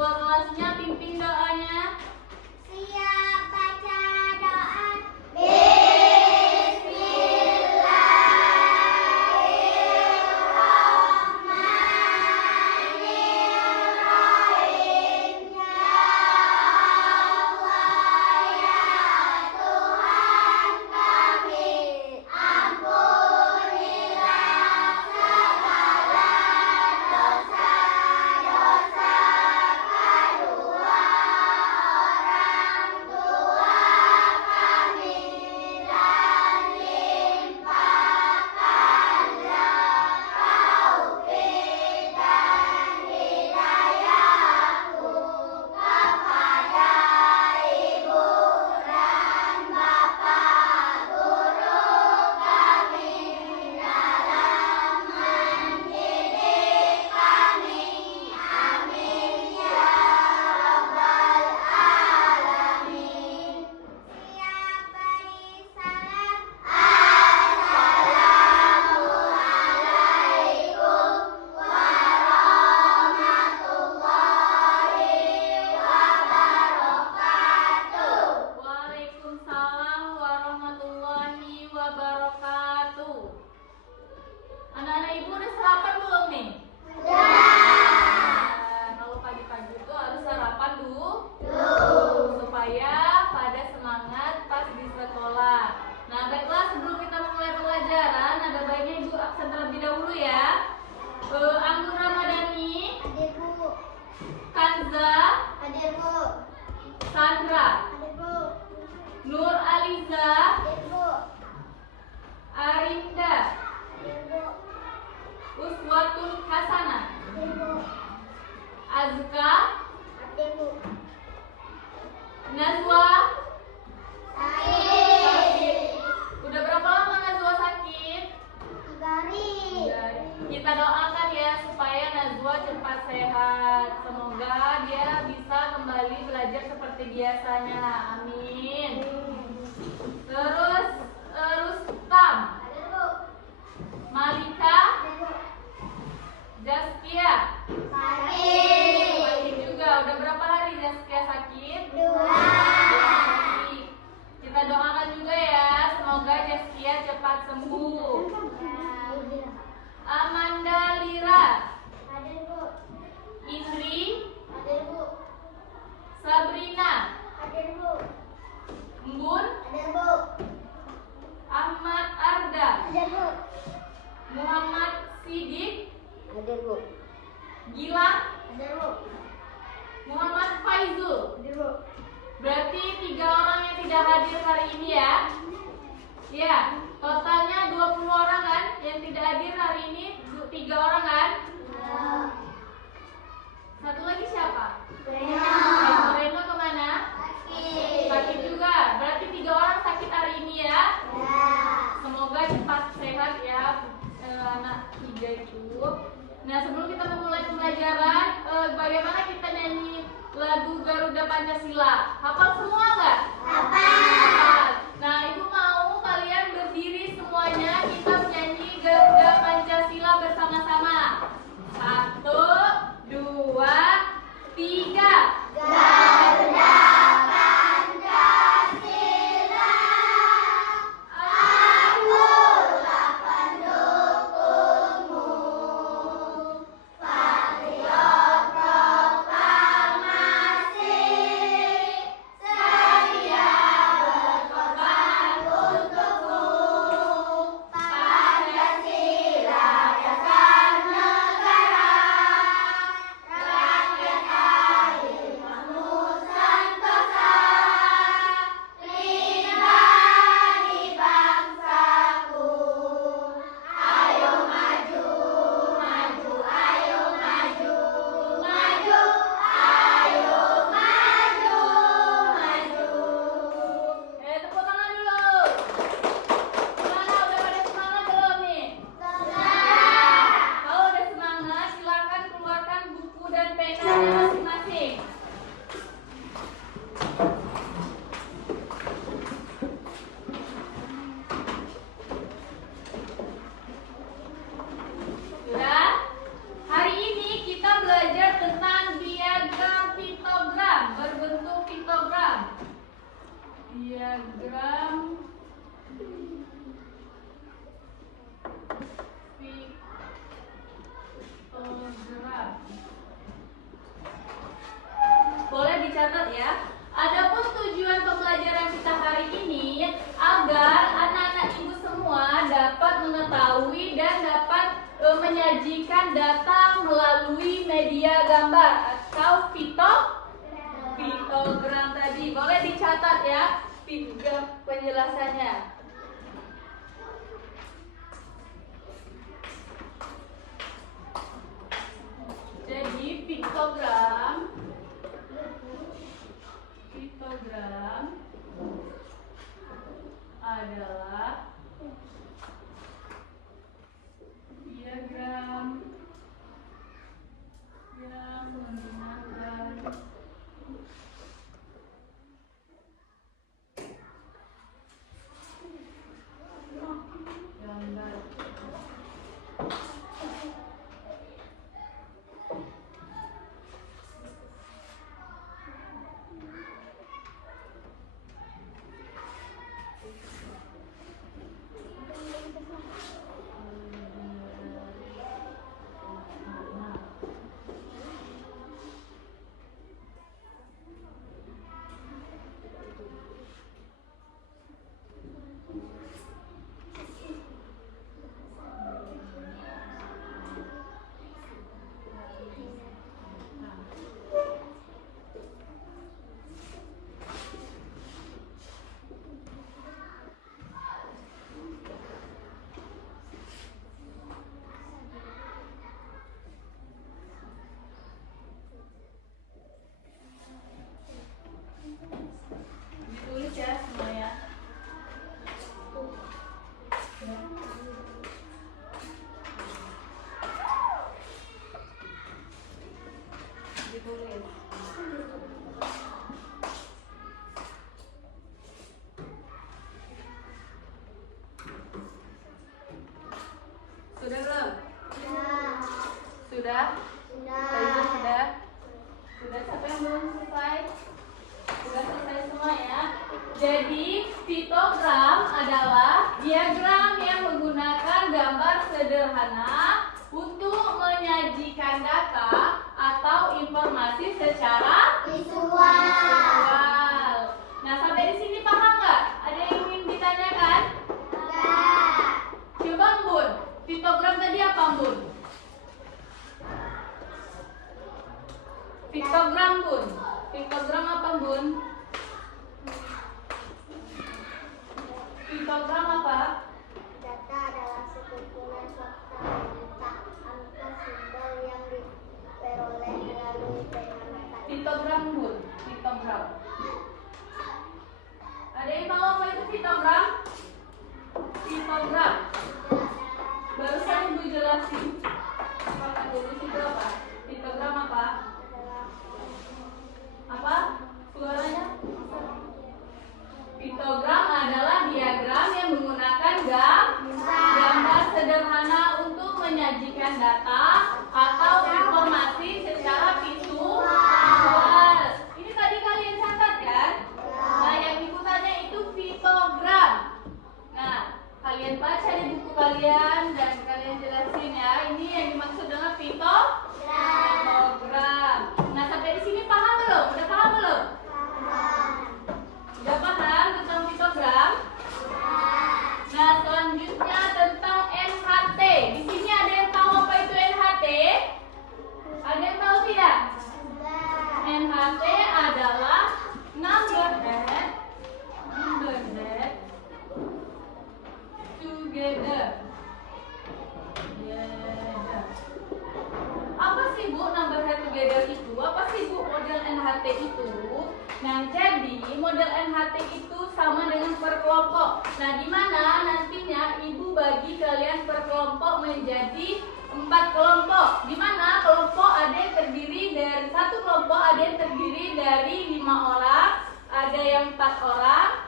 ketua kelasnya pimpin doanya. Siap baca doa. Anak-anak ibu udah sarapan belum nih? Kalau pagi-pagi itu harus sarapan dulu supaya pada semangat pas di sekolah. Nah, baiklah, sebelum kita memulai pelajaran, ada baiknya ibu absen terlebih dahulu ya. Anggun Ramadhani, Hadir Bu. Kanza, Hadir Bu. Sandra, Hadir Bu. Nur Aliza, Hadir Bu. Arinda, Hadir Bu. Uswatun Hasanah, Hadir Bu. Azka, Hadir Bu. Nazwa. Sakit. Udah berapa lama Nazwa sakit? 3 hari. Kita doakan ya supaya Nazwa cepat sehat. Semoga dia bisa kembali belajar seperti biasanya. Amin. Terus Rustam, Hadir Bu. Malika, Hadir Bu. Zaskia. Sakit. Sakit juga. Udah berapa hari Zaskia sakit? 2. 2 hari. Kita doakan juga ya, semoga Zaskia cepat sembuh. Amanda Lira, Hadir Bu. Indri, Hadir Bu. Sabrina, Hadir Bu. Embun, Hadir Bu. Ahmad Arda, Hadir Bu. Muhammad Sidik, Hadir Bu. Gilang, Hadir Bu. Muhammad Faizul. Hadir Bu. Berarti 3 orang yang tidak hadir hari ini ya. Ya, totalnya 20 orang kan yang tidak hadir hari ini, 3 orang kan? Satu lagi siapa? Reno kemana? Sakit juga. Berarti 3 orang sakit hari ini ya. Semoga cepat sehat ya anak 3 itu. Nah, sebelum kita memulai pembelajaran, bagaimana kita nyanyi lagu Garuda Pancasila? Hafal semua nggak? Hafal. Nah, ibu mau kalian berdiri semuanya, kita menyanyi Garuda Pancasila bersama-sama. 1, 2, 3. Garuda Pancasila, akulah pendukungmu. Patriot proklamasi, setia berkompetisi. diagram piktogram. Boleh dicatat ya. Adapun tujuan pembelajaran kita hari ini agar anak-anak ibu semua dapat mengetahui dan dapat menyajikan data melalui media gambar atau piktogram tadi. Boleh dicatat ya penjelasannya. Jadi piktogram adalah diagram yang menggunakan gambar. Ditulis ya semuanya. Ditulis. Sudah belum? Sudah? Sudah. Sudah siapa yang belum selesai? Sudah selesai semua ya. Jadi piktogram adalah diagram yang menggunakan gambar sederhana untuk menyajikan data atau informasi secara visual. Nah, sampai di sini paham nggak? Ada yang ingin ditanyakan? Coba Bun, piktogram tadi apa Bun? Piktogram Bun. Piktogram apa Bun? Piktogram apa? Data adalah sekumpulan fakta angka simbol yang diperoleh melalui pengamatan. Piktogram Bun. Piktogram. Ada yang tahu apa itu piktogram? Piktogram. Barusan Ibu jelasin. Apa dulu itu apa? Piktogram apa? Apa? Suaranya? Piktogram adalah diagram yang menggunakan gambar sederhana untuk menyajikan data atau informasi secara visual. Ini tadi kalian catat kan? Nah, yang Ibu tanya itu piktogram. Nah, kalian baca di buku kalian dan kalian jelasin ya. Ini yang dimaksud dengan piktogram. Nah, sampai di sini paham belum? Udah paham belum? Udah paham tentang piktogram? Nah, selanjutnya tentang NHT. Di sini ada yang tahu apa itu NHT? Ada yang tahu tidak? NHT adalah number head together. Apa sih Bu number head together itu? Apa sih Bu model NHT itu? Nah, jadi model NHT itu sama dengan per kelompok. Nah, di mana nantinya Ibu bagi kalian per kelompok menjadi 4 kelompok. Di mana kelompok ada yang terdiri dari satu kelompok ada yang terdiri dari 5 orang, ada yang 4 orang.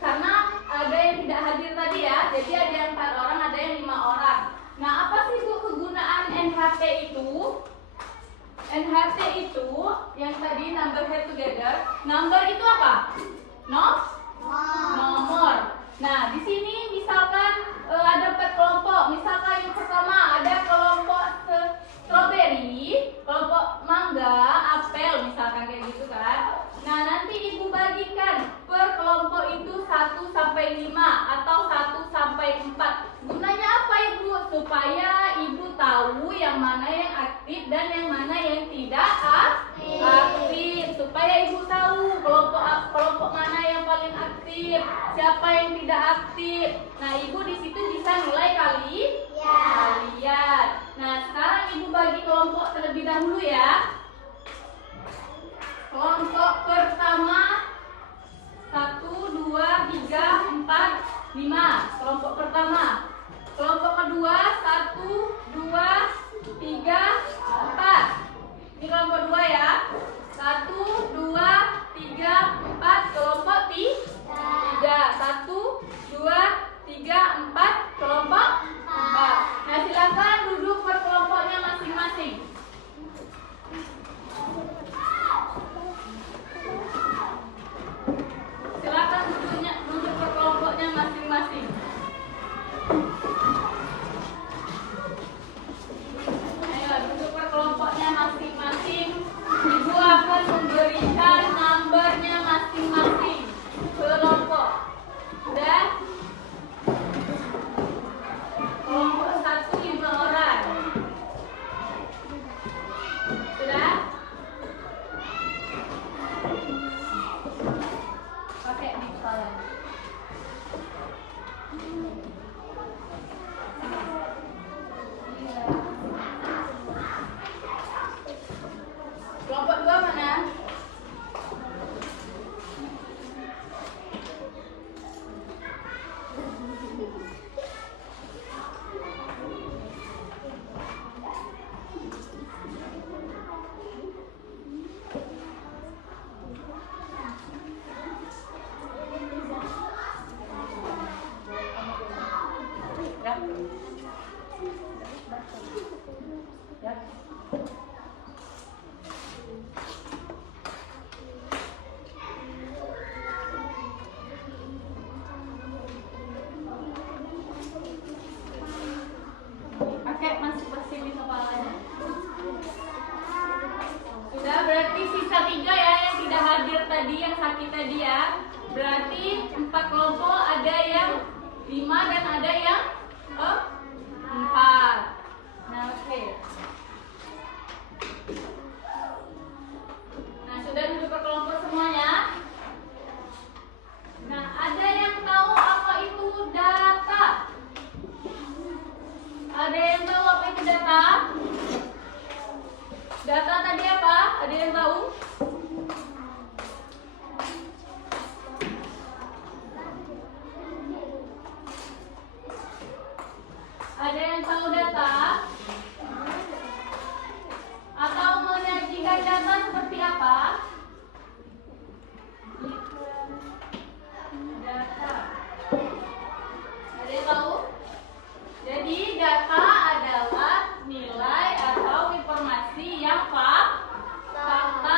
Karena ada yang tidak hadir tadi ya, jadi ada yang 4 orang, ada yang 5 orang. Nah, apa sih Bu kegunaan NHT itu? NHT itu yang tadi number head together. Number itu apa? nomor. Nah, di sini misalkan ada 4 kelompok. Misalkan yang pertama ada kelompok stroberi, kelompok mangga, apel, misalkan kayak gitu kan. Nah, nanti ibu bagikan per kelompok itu 1 sampai 5 atau 1 sampai 4. Gunanya apa ibu? Supaya ibu tahu yang mana yang aktif dan yang mana yang tidak aktif. Supaya ibu tahu kelompok mana yang paling aktif, siapa yang tidak aktif. Nah, ibu di situ bisa nilai kalian. Nah, sekarang ibu bagi kelompok terlebih dahulu ya. Kelompok pertama 1, 2, 3, 4, 5. Kelompok pertama. Kelompok kedua 1, 2, 3, 4. Ini kelompok 2 ya. 1, 2, 3, 4. Kelompok 3. 1, 2, 3, 4. Kelompok 4. Nah, silakan duduk per kelompoknya masing-masing. Silakan duduk per kelompoknya masing-masing. Ayo duduk per kelompoknya masing-masing. Ibu akan memberikan nomornya masing-masing kelompok. Sudah? Kelompok 1 5 orang. Sudah? Pakai di kepala. Kelompok 2 mana? Pakai masing-masing di kepalanya. Sudah, berarti sisa 3 ya yang tidak hadir tadi, yang sakit tadi ya. Berarti 4 kelompok, ada yang 5 dan ada yang 4. Nah, oke. Nah, sudah duduk per kelompok semuanya. Nah, ada yang tahu apa itu data? Ada yang tahu apa itu data? Data tadi apa? Ada yang tahu? Ada yang tahu data? Atau menyajikan data seperti apa? Data. Ada yang tahu? Jadi data adalah nilai atau informasi yang fakta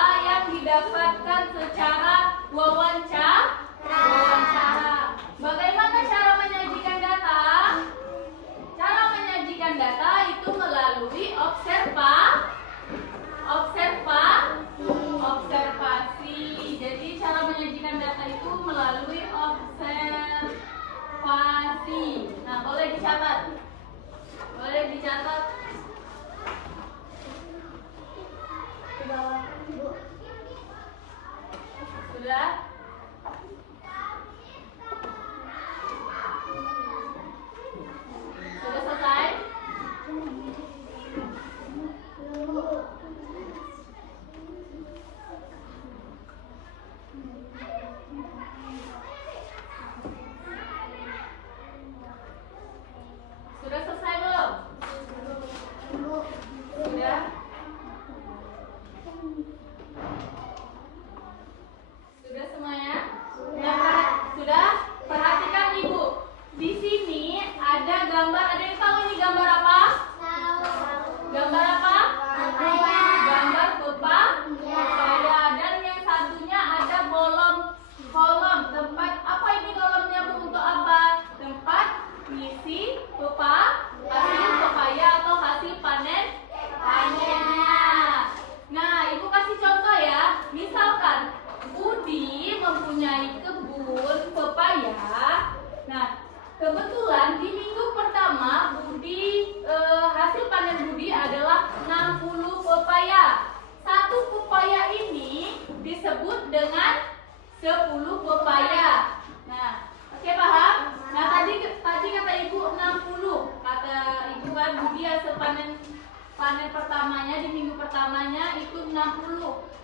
pertamanya, di minggu pertamanya itu 60.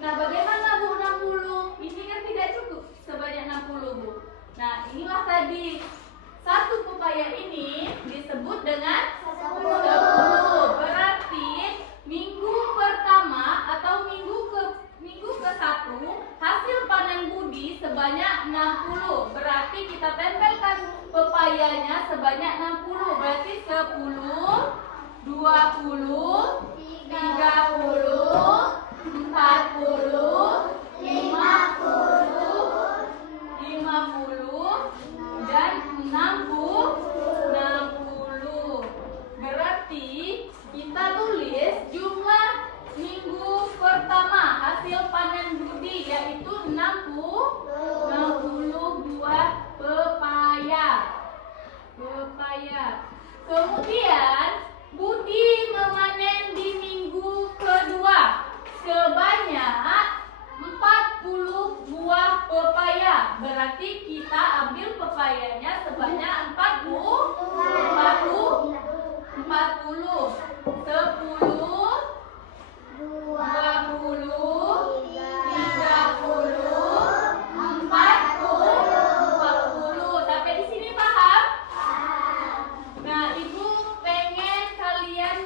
Nah, bagaimana Bu 60? Ini kan tidak cukup sebanyak 60 Bu. Nah, inilah tadi satu pepaya ini disebut dengan 10. Berarti minggu pertama atau minggu ke-1 hasil panen Budi sebanyak 60. Berarti kita tempelkan pepayanya sebanyak 60. Berarti 10, 20, 30, 40, 50, dan 60. Berarti kita tulis jumlah minggu pertama hasil panen Budi yaitu 60 buah pepaya. Kemudian Budi memanen di minggu kedua sebanyak 40 buah pepaya. Berarti kita ambil pepayanya sebanyak 40, 10, 20, 30, 40. Sampai di sini paham? Nah, Ibu pengen kalian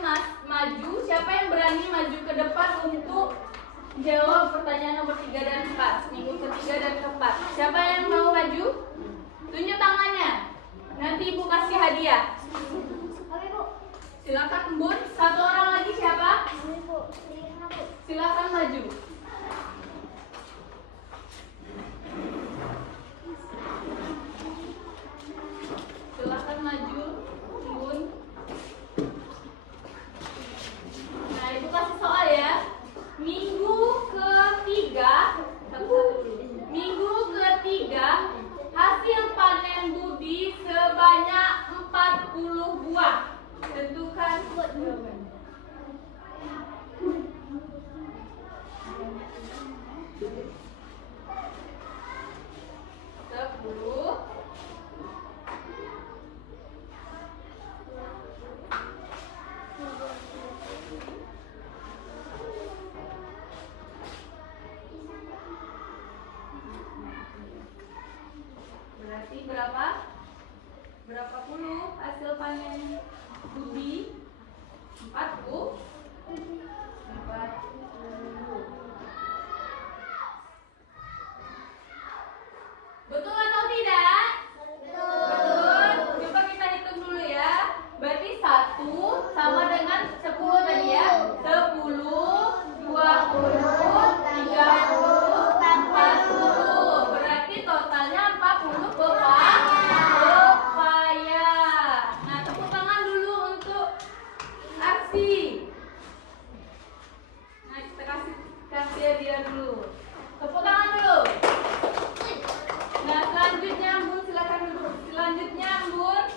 maju. Siapa yang berani maju ke depan untuk jawab pertanyaan nomor 3 dan 4, minggu ketiga dan keempat? Siapa yang mau maju? Tunjuk tangannya. Nanti Ibu kasih hadiah. Silakan Bun. Satu orang lagi siapa? Silakan maju. Silakan maju, Bun. Nah, Ibu kasih soal ya. Minggu ketiga, minggu ketiga hasil panen Budi sebanyak 40 buah. Tentukan jawabannya. 10. Berarti berapa? Berapa puluh hasil panen Budi? 40. Betul atau tidak? Betul. Coba kita hitung dulu ya. Berarti 1 sama dengan 10 tadi ya. 10, 20, 30, 40. Berarti totalnya 40 pepaya. Nah, tepuk tangan dulu untuk Arsi. Nah, kita kasih dia dulu. Tepuk tangan dulu. Nah, selanjutnya Bun, silakan duduk. Selanjutnya Bun,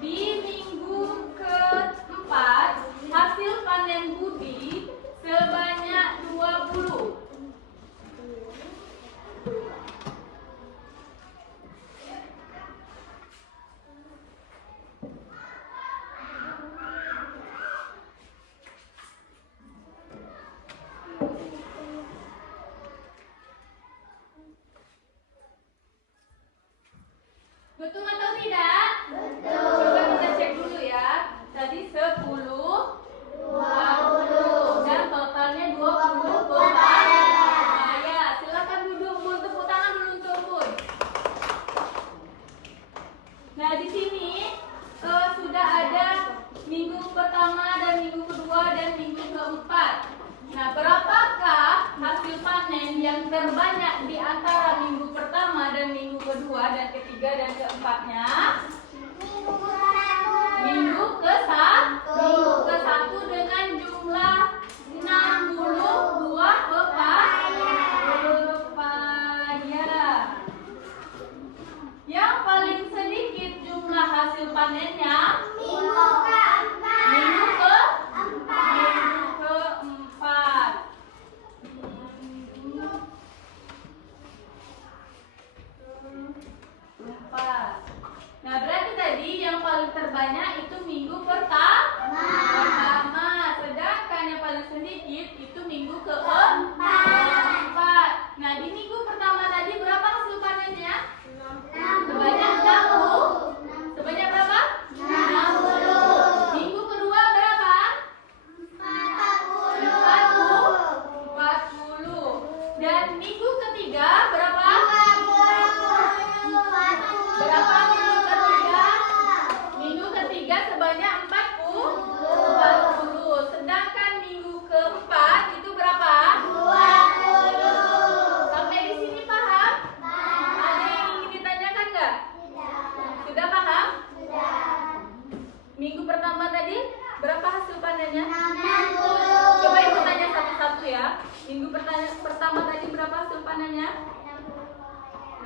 di minggu keempat hasil panen Budi sebanyak 20. Betul atau tidak? Betul. Coba kita cek dulu ya. Tadi 10, 20 dan totalnya 20 pepaya. Silakan duduk Bun, tepuk tangan dulu untuk Bun. Nah, di sini sudah ada minggu pertama dan minggu kedua dan minggu keempat. Nah, berapakah hasil panen yang terbanyak di antara minggu pertama dan minggu kedua dan ketiga dan keempatnya? Minggu ke-1 dengan jumlah 60 buah pepaya. Yang paling sedikit jumlah hasil panennya minggu keempat. Nah, Minggu pertama tadi berapa hasil panennya?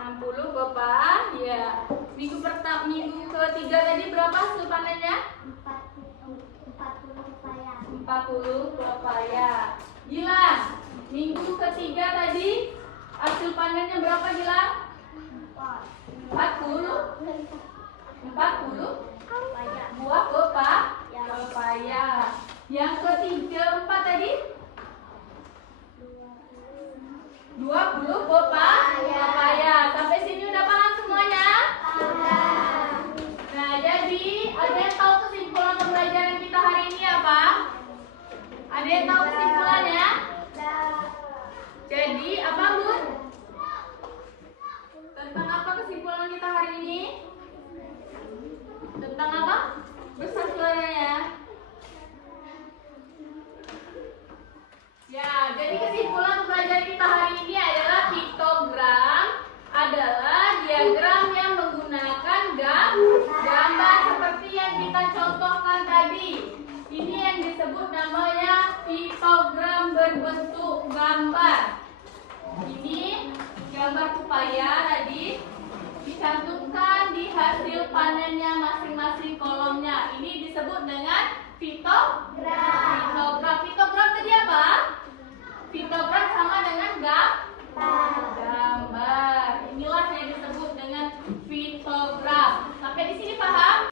60 Bapak. Ya. Minggu ketiga tadi berapa hasil panennya? 40 pepaya. Gilang, minggu ketiga tadi hasil panennya berapa Gilang? 40 buah pepaya. Yang keempat tadi 20 pepaya. Sampai sini udah paham semuanya? Nah, jadi ada yang tahu kesimpulan pembelajaran kita hari ini apa? Ada yang tahu kesimpulannya? Jadi apa Bun? Tentang apa kesimpulan kita hari ini? Tentang apa? Besar suaranya. Ya, jadi kesimpulan pembelajaran kita hari ini adalah piktogram adalah diagram yang menggunakan gambar seperti yang kita contohkan tadi. Ini yang disebut namanya piktogram berbentuk gambar. Ini gambar pepaya tadi dicantumkan di hasil panennya masing-masing kolomnya. Ini disebut dengan piktogram. Piktogram tadi apa? Piktogram sama dengan gambar. Inilah yang disebut dengan piktogram. Sampai di sini paham?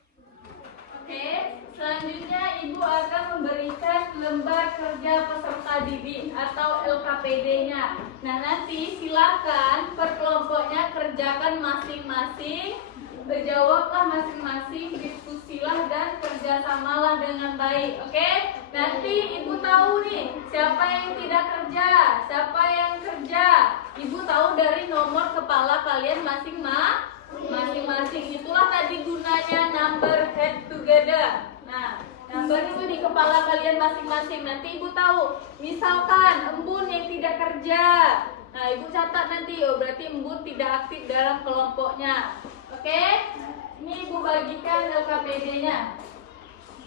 Oke, selanjutnya Ibu akan memberikan lembar kerja peserta didik atau LKPD-nya. Nah, nanti silakan per kelompoknya kerjakan masing-masing, berjawablah masing-masing, diskusilah dan kerjasamalah dengan baik. Oke? Nanti Ibu tahu nih siapa yang tidak kerja, siapa yang kerja. Ibu tahu dari nomor kepala kalian masing-masing. Itulah tadi gunanya number head together. Nah, number itu di kepala kalian masing-masing. Nanti Ibu tahu, misalkan Embun yang tidak kerja. Nah, Ibu catat nanti, oh berarti Embun tidak aktif dalam kelompoknya. Oke? Ini Ibu bagikan LKPD-nya.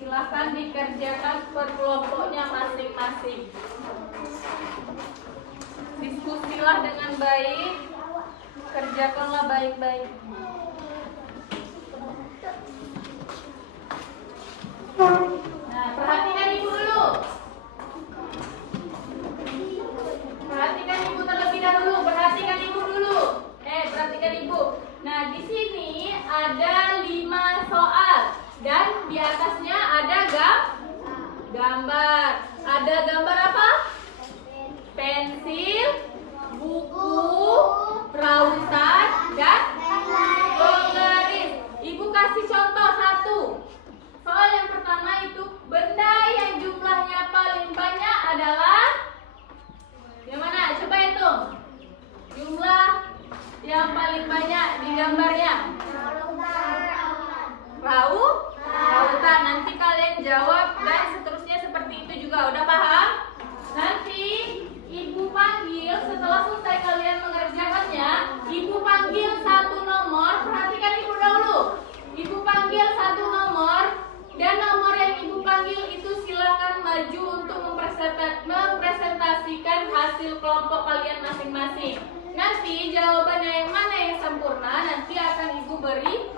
Silahkan dikerjakan per kelompoknya masing-masing. Diskusilah dengan baik, kerjakanlah baik-baik. Nah, perhatikan Ibu dulu. Perhatikan Ibu terlebih dahulu. Perhatikan Ibu dulu. Perhatikan Ibu. Nah, di sini ada 5 soal dan di atasnya ada gambar. Ada gambar apa? Pensil, buku, rautan, dan penggaris. Ibu kasih contoh satu. Soal yang pertama itu benda yang jumlahnya paling banyak adalah yang mana? Coba hitung. Jumlah yang paling banyak di gambarnya. Rautan. Nanti kalian jawab dan seterusnya seperti itu juga. Udah paham? Nanti Ibu panggil setelah selesai kalian mengerjakannya. Ibu panggil satu nomor. Perhatikan Ibu dahulu. Ibu panggil satu nomor. Dan nomor yang Ibu panggil itu silakan maju untuk mempresentasikan hasil kelompok kalian masing-masing. Nanti jawabannya yang mana yang sempurna nanti akan Ibu beri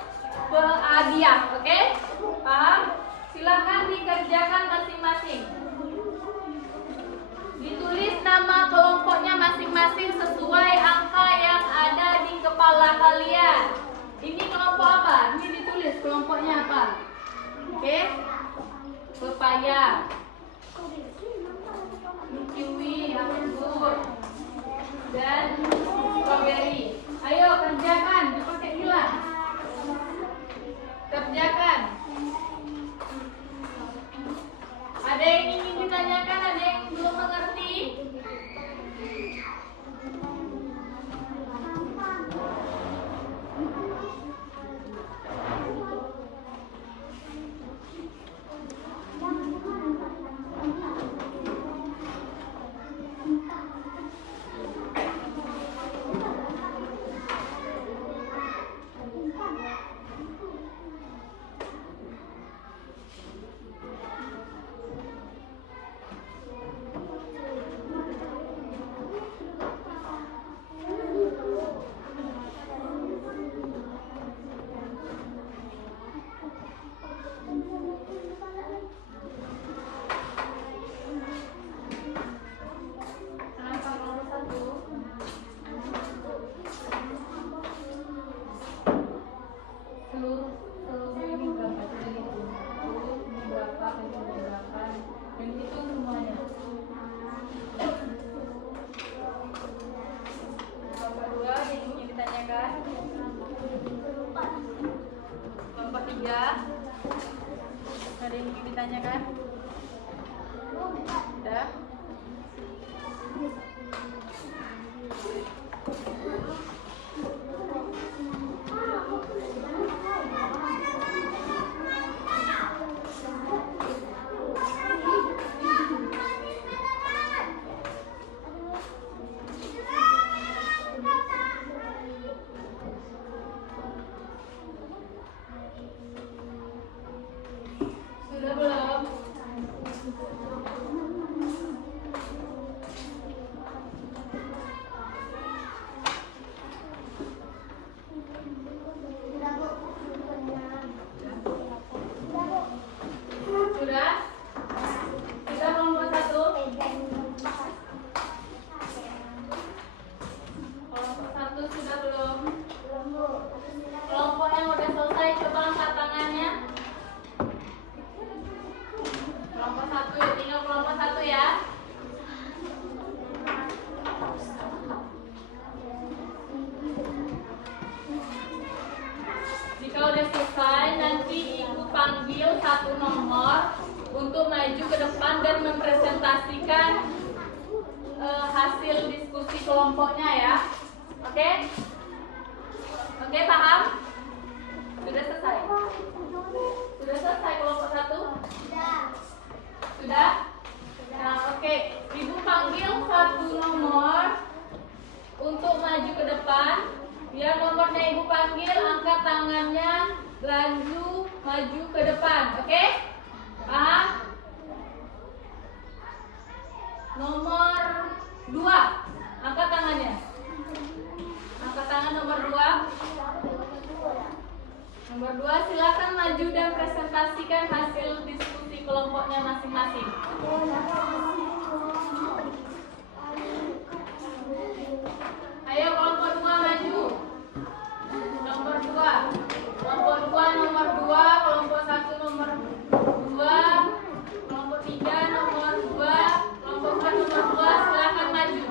hadiah. Oke? Paham? Silakan dikerjakan masing-masing. Ditulis nama kelompoknya masing-masing sesuai angka yang ada di kepala kalian. Ini kelompok apa? Ini ditulis kelompoknya apa? Oke? Pepaya, kiwi, anggur, dan strawberry. Ayo kerjakan, dipakai hilang. Kerjakan. Ada yang ingin ditanyakan? Ada yang belum mengerti? bendanya kan? Udah. Sudah belum? Sudah? Kita kelompok 1. Kelompok 1 sudah belum? Kelompok yang udah selesai coba angkat tangannya. Kelompok 1 ya, tinggal kelompok 1 ya. Jika udah selesai, nanti ibu panggil satu nomor untuk maju ke depan dan mempresentasikan hasil diskusi kelompoknya ya. Oke? Oke, paham? Sudah selesai? Sudah selesai kelompok 1? Sudah? Nah, oke. Ibu panggil satu nomor untuk maju ke depan. Biar nomornya ibu panggil, angkat tangannya, lanjut maju ke depan. Oke? Paham? Nomor 2. Angkat tangannya. Angkat tangan nomor 2. Nomor 2, silakan maju dan presentasikan hasil diskusi kelompoknya masing-masing. Ayo kelompok 2 maju. Nomor 2. Kelompok 2 nomor 2, kelompok 1 nomor 2, kelompok 3 nomor 2, kelompok 4 nomor 2, silakan maju.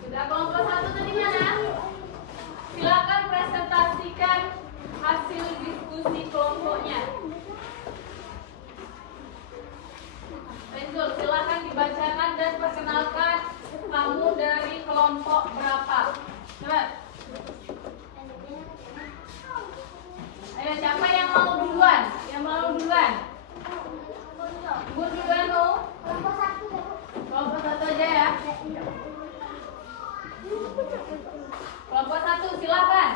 Sudah kelompok 1 tadi mana? Silakan presentasikan hasil diskusi kelompoknya. Renzul, silakan dibacakan dan perkenalkan kamu dari kelompok berapa. Cepat. Ayo, siapa yang mau duluan? Yang mau duluan? Ibu duluan mau? Kelompok 1 aja ya. Kelompok 1 silakan.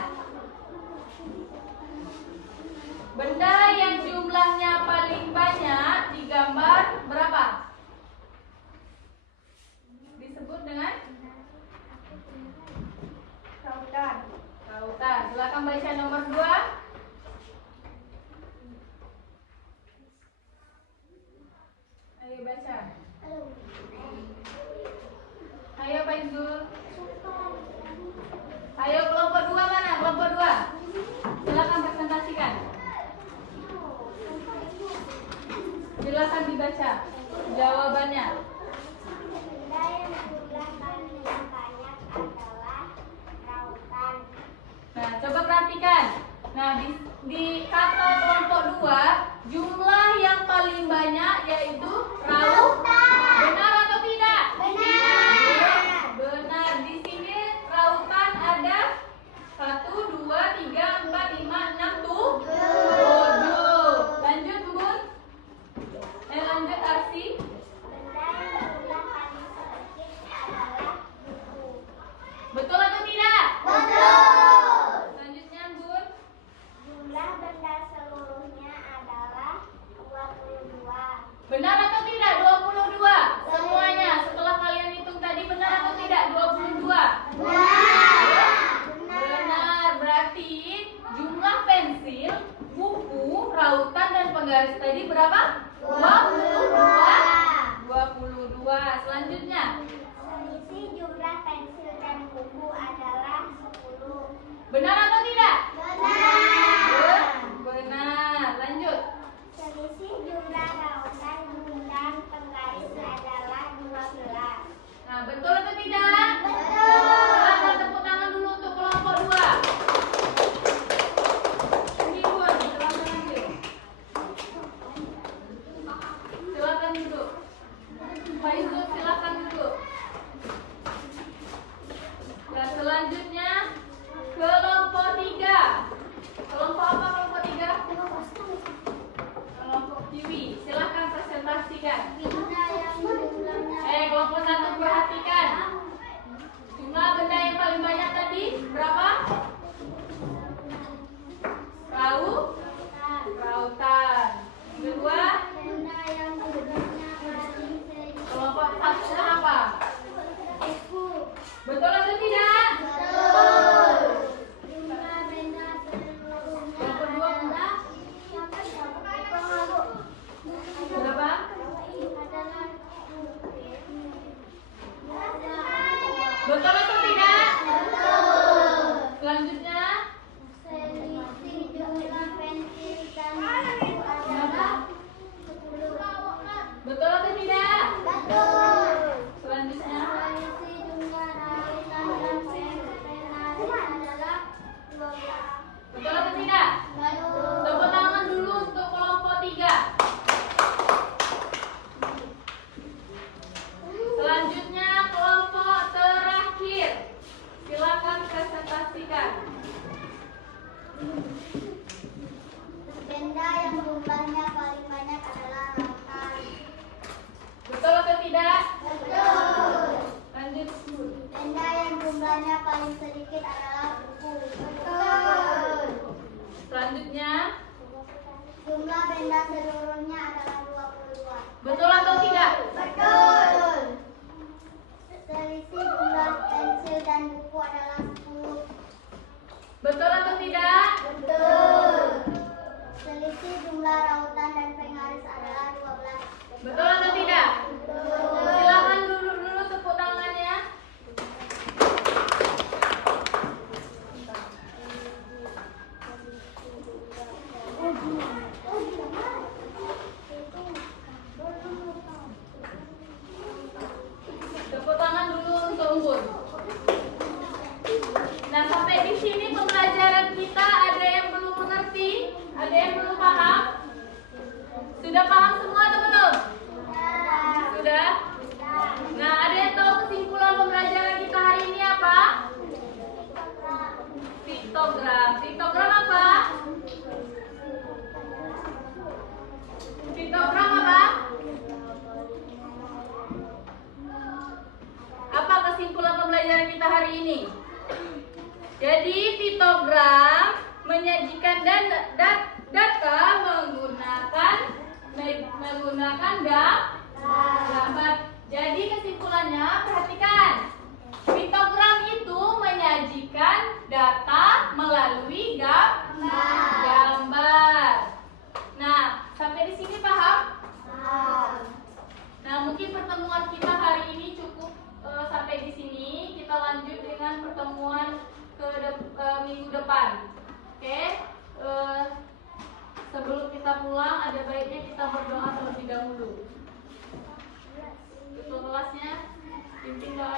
Benda yang jumlahnya paling banyak digambar berapa? Disebut dengan tautan. Tautan. Silakan baca nomor 2. Ayo baca. Ayo Pak Izul. Ayo kelompok 2 mana? Kelompok 2. Silakan presentasikan. Silakan dibaca jawabannya. Benda yang jumlah paling banyak adalah rautan. Nah, coba perhatikan. Nah, di kata kelompok 2, jumlah yang paling banyak yaitu rautan. Benar atau tidak? Benar. Benar. Di sini rautan ada 1, 2, 3, 4, 5, 6, 7. Lanjut, Bun. Lanjut, Arsi. Benda perhatikan. Jumlah benda yang paling banyak tadi berapa? Rautan. Kedua, Benda yang jumlahnya paling sedikit. kelompok satunya apa? Buku. Betul atau tidak? Betul. Jumlah benda seluruhnya Yang kedua, adalah berapa? Betul atau tidak? Betul. Selanjutnya, Selisih jumlah pensil dan buku adalah 10. betul atau tidak? Betul. Selanjutnya, Selisih jumlah rautan dan penaris adalah 12. betul atau tidak? Betul. Tepuk tangan dulu untuk kelompok 3. Selanjutnya kelompok terakhir. Silakan presentasikan. Benda yang jumlahnya paling banyak adalah rautan. Betul atau tidak? Betul. Lanjut. Benda yang jumlahnya paling sedikit adalah buku. Betul. Selanjutnya, Jumlah benda seluruhnya adalah 22. betul atau tidak? Betul. Selisih jumlah pensil dan buku adalah 10. Betul atau tidak? Betul. Selisih jumlah rautan dan pengaris adalah 12. Betul atau tidak? Betul. Silakan dulu tepuk tangannya. Tepuk tangan dulu untuk Unggun. Nah, sampai di sini pembelajaran kita ada yang belum mengerti, ada yang belum paham. Sudah paham semua atau belum? Sudah? Nah, ada yang tahu kesimpulan pembelajaran kita hari ini apa? Piktogram. Piktogram apa? Piktogram apa? Apa kesimpulan pembelajaran kita hari ini? Jadi piktogram menyajikan data menggunakan gambar. Jadi kesimpulannya perhatikan. Piktogram itu menyajikan data melalui gambar. Nah, sampai di sini paham? Nah, mungkin pertemuan kita hari ini cukup sampai di sini. Kita lanjut dengan pertemuan minggu depan. Oke? Sebelum kita pulang, ada baiknya kita berdoa terlebih dahulu. Ketua kelasnya, pimpin doa.